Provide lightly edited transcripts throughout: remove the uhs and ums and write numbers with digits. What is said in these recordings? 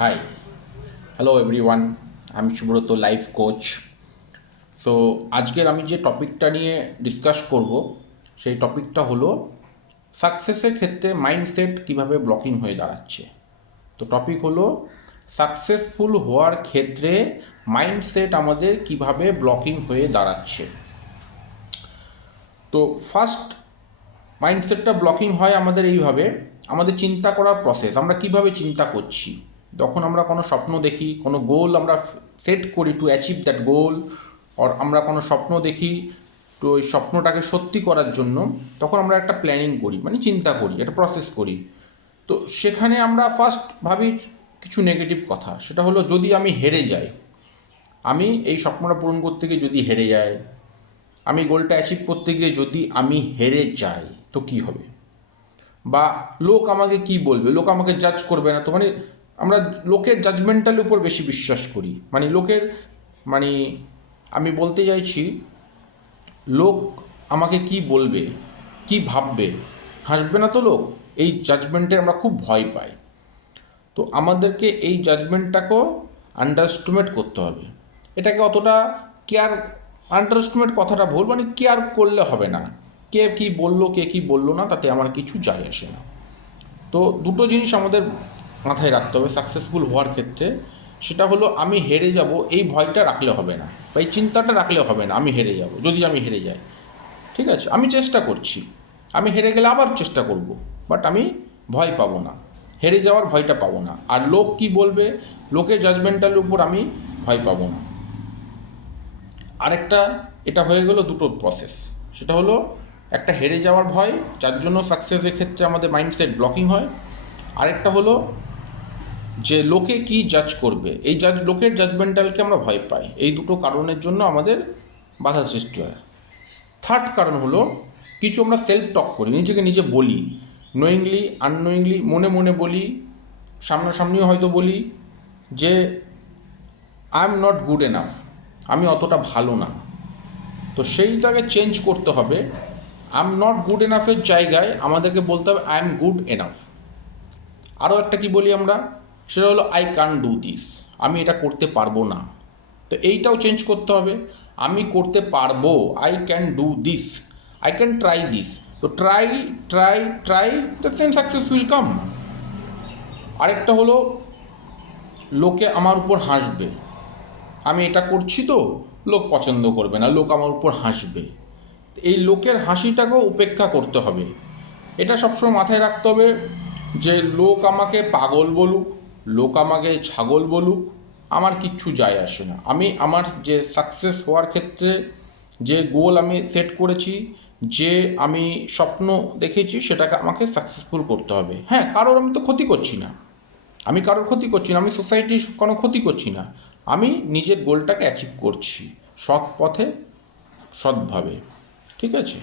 High, hello everyone. আমি Subrata, life coach. So আজকের আমি যে টপিকটা নিয়ে ডিসকাস করব সেই টপিকটা হলো সাকসেসের ক্ষেত্রে মাইন্ডসেট কিভাবে ব্লকিং হয়ে দাঁড়াচ্ছে। তো টপিক হলো সাকসেসফুল হওয়ার ক্ষেত্রে মাইন্ডসেট আমাদের কিভাবে ব্লকিং হয়ে দাঁড়াচ্ছে। তো ফার্স্ট মাইন্ডসেটটা ব্লকিং হয় আমাদের এইভাবে, আমাদের চিন্তা করার প্রসেস, আমরা কিভাবে চিন্তা করছি। যখন আমরা কোনো স্বপ্ন দেখি, কোনো গোল আমরা সেট করি টু অ্যাচিভ দ্যাট গোল, আর আমরা কোনো স্বপ্ন দেখি তো ওই স্বপ্নটাকে সত্যি করার জন্য, তখন আমরা একটা প্ল্যানিং করি, মানে চিন্তা করি, একটা প্রসেস করি। তো সেখানে আমরা ফার্স্ট ভাবি কিছু নেগেটিভ কথা, সেটা হলো যদি আমি হেরে যাই, আমি এই স্বপ্নটা পূরণ করতে গিয়ে যদি হেরে যাই, আমি গোলটা অ্যাচিভ করতে গিয়ে যদি আমি হেরে যাই তো কী হবে, বা লোক আমাকে কি বলবে, লোক আমাকে জাজ করবে না তো, মানে আমরা লোকের জাজমেন্টালের উপর বেশি বিশ্বাস করি। মানে লোকের, মানে আমি বলতে চাইছি লোক আমাকে কি বলবে, কি ভাববে, হাসবে না তো লোক, এই জাজমেন্টে আমরা খুব ভয় পাই। তো আমাদেরকে এই জাজমেন্টটাকেও আন্ডারস্টিমেট করতে হবে। এটাকে অতটা কেয়ার, আন্ডারস্টিমেট কথাটা ভুল, মানে কেয়ার করলে হবে না। কে কী বললো, কে কী বললো না, তাতে আমার কিছু যায় আসে না। তো দুটো জিনিস আমাদের মাথায় রাখতে হবে সাকসেসফুল হওয়ার ক্ষেত্রে। সেটা হলো আমি হেরে যাব, এই ভয়টা রাখলে হবে না, বা এই চিন্তাটা রাখলে হবে না আমি হেরে যাব। যদি আমি হেরে যাই, ঠিক আছে, আমি চেষ্টা করছি, আমি হেরে গেলে আবার চেষ্টা করব, বাট আমি ভয় পাবো না, হেরে যাওয়ার ভয়টা পাবো না। আর লোক কি বলবে, লোকের জাজমেন্টালের উপর আমি ভয় পাবো না। আরেকটা, এটা হয়ে গেল দুটো প্রসেস। সেটা হলো একটা হেরে যাওয়ার ভয়, যার জন্য সাকসেসের ক্ষেত্রে আমাদের মাইন্ডসেট ব্লকিং হয়। আরেকটা হলো যে লোকে কি জাজ করবে, এই লোকের জাজমেন্টালকে আমরা ভয় পাই। এই দুটো কারণের জন্য আমাদের বাধা সৃষ্টি হয়। থার্ড কারণ হলো কিছু আমরা সেলফ টক করি, নিজেকে নিজে বলি, নোয়িংলি আননোয়িংলি, মনে মনে বলি, সামনাসামনিও হয়তো বলি যে I am not good enough, আমি অতটা ভালো না। তো সেইটাকে চেঞ্জ করতে হবে। আই এম নট গুড এনাফের জায়গায় আমাদেরকে বলতে হবে আই এম গুড এনাফ। আরও একটা কি বলি আমরা, সেটা হলো আই ক্যান ডু দিস, আমি এটা করতে পারবো না। তো এইটাও চেঞ্জ করতে হবে, আমি করতে পারবো, I can do this, I can try this. তো try try try, then success will come. আরেকটা হলো লোকে আমার উপর হাসবে, আমি এটা করছি তো লোক পছন্দ করবে না, লোক আমার উপর হাসবে। এই লোকের হাসিটাকেও উপেক্ষা করতে হবে। এটা সবসময় মাথায় রাখতে হবে যে লোক আমাকে পাগল বলুক, লোক আমাকে ছাগল বলুক, আমার কিচ্ছু যায় আসে না। আমি আমার যে সাকসেস হওয়ার ক্ষেত্রে যে গোল আমি সেট করেছি, যে আমি স্বপ্ন দেখেছি, সেটাকে আমাকে সাকসেসফুল করতে হবে। হ্যাঁ, কারোর আমি তো ক্ষতি করছি না, আমি কারোর ক্ষতি করছি না, আমি সোসাইটির কোনো ক্ষতি করছি না, আমি নিজের গোলটাকে অ্যাচিভ করছি সৎ পথে, সৎভাবে। ঠিক আছে।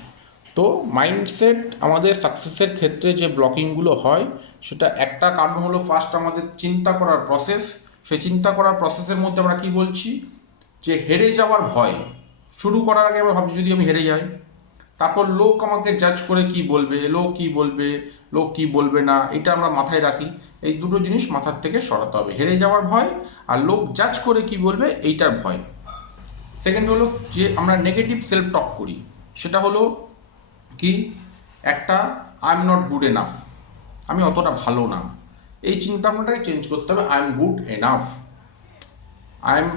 তো মাইন্ডসেট আমাদের সাকসেসের ক্ষেত্রে যে ব্লকিংগুলো হয়, সেটা একটা কারণ হলো ফার্স্ট আমাদের চিন্তা করার প্রসেস। সেই চিন্তা করার প্রসেসের মধ্যে আমরা কি বলছি, যে হেরে যাওয়ার ভয়। শুরু করার আগে আমরা ভাবছি যদি আমি হেরে যাই, তারপর লোক আমাকে জাজ করে কি বলবে, লোক কি বলবে, লোক কি বলবে না, এটা আমরা মাথায় রাখি। এই দুটো জিনিস মাথার থেকে সরাতে হবে, হেরে যাওয়ার ভয় আর লোক জাজ করে কি বলবে এইটার ভয়। সেকেন্ড হলো যে আমরা নেগেটিভ সেলফ টক করি, সেটা হলো কি, একটা I am not good enough, আমি অতটা ভালো না। এই চিন্তা ভাবনাটাকে চেঞ্জ করতে হবে, I am good enough, I am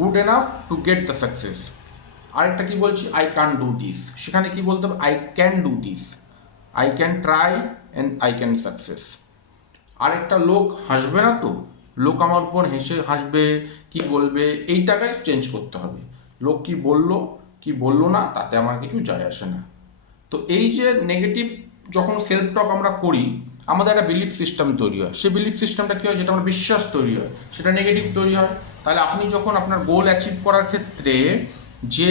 good enough to get the success. আরেকটা কি বলছি, আই ক্যান ডু দিস, সেখানে কি বলতে হবে, I can do this, I can try and I can success. আরেকটা লোক হাসবে না তো, লোক আমার উপর হেসে হাসবে, কি বলবে, এইটাকে চেঞ্জ করতে হবে। লোক কি বললো কি বললো না, তাতে আমার কিছু যায় আসে না। তো এই যে নেগেটিভ যখন সেলফ টক আমরা করি, আমাদের একটা বিলিফ সিস্টেম তৈরি হয়। সেই বিলিফ সিস্টেমটা কী হয়, যেটা আমার বিশ্বাস তৈরি হয়, সেটা নেগেটিভ তৈরি হয়। তাহলে আপনি যখন আপনার গোল অ্যাচিভ করার ক্ষেত্রে যে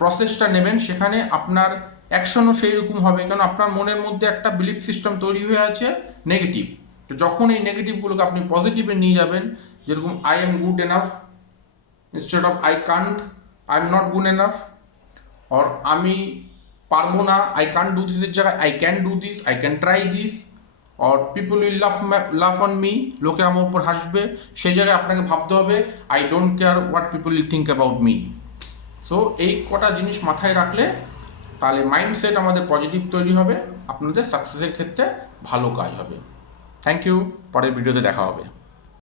প্রসেসটা নেবেন, সেখানে আপনার অ্যাকশনও সেই রকম হবে, কারণ আপনার মনের মধ্যে একটা বিলিফ সিস্টেম তৈরি হয়ে আছে নেগেটিভ। তো যখন এই নেগেটিভগুলোকে আপনি পজিটিভে নিয়ে যাবেন, যেরকম I am good enough instead of I can't, I am not good enough, or আমি পারবো না, আই ক্যান ডু দিসের জায়গায় I can do this, I can try this, or people will love on me, লোকে আমার উপর হাসবে, সেই জায়গায় আপনাকে ভাবতে হবে I don't care what people will think about me. So এই কটা জিনিস মাথায় রাখলে তাহলে মাইন্ডসেট আমাদের পজিটিভ তৈরি হবে, আপনাদের সাকসেসের ক্ষেত্রে ভালো কাজ হবে। থ্যাংক ইউ, পরের ভিডিওতে দেখা হবে।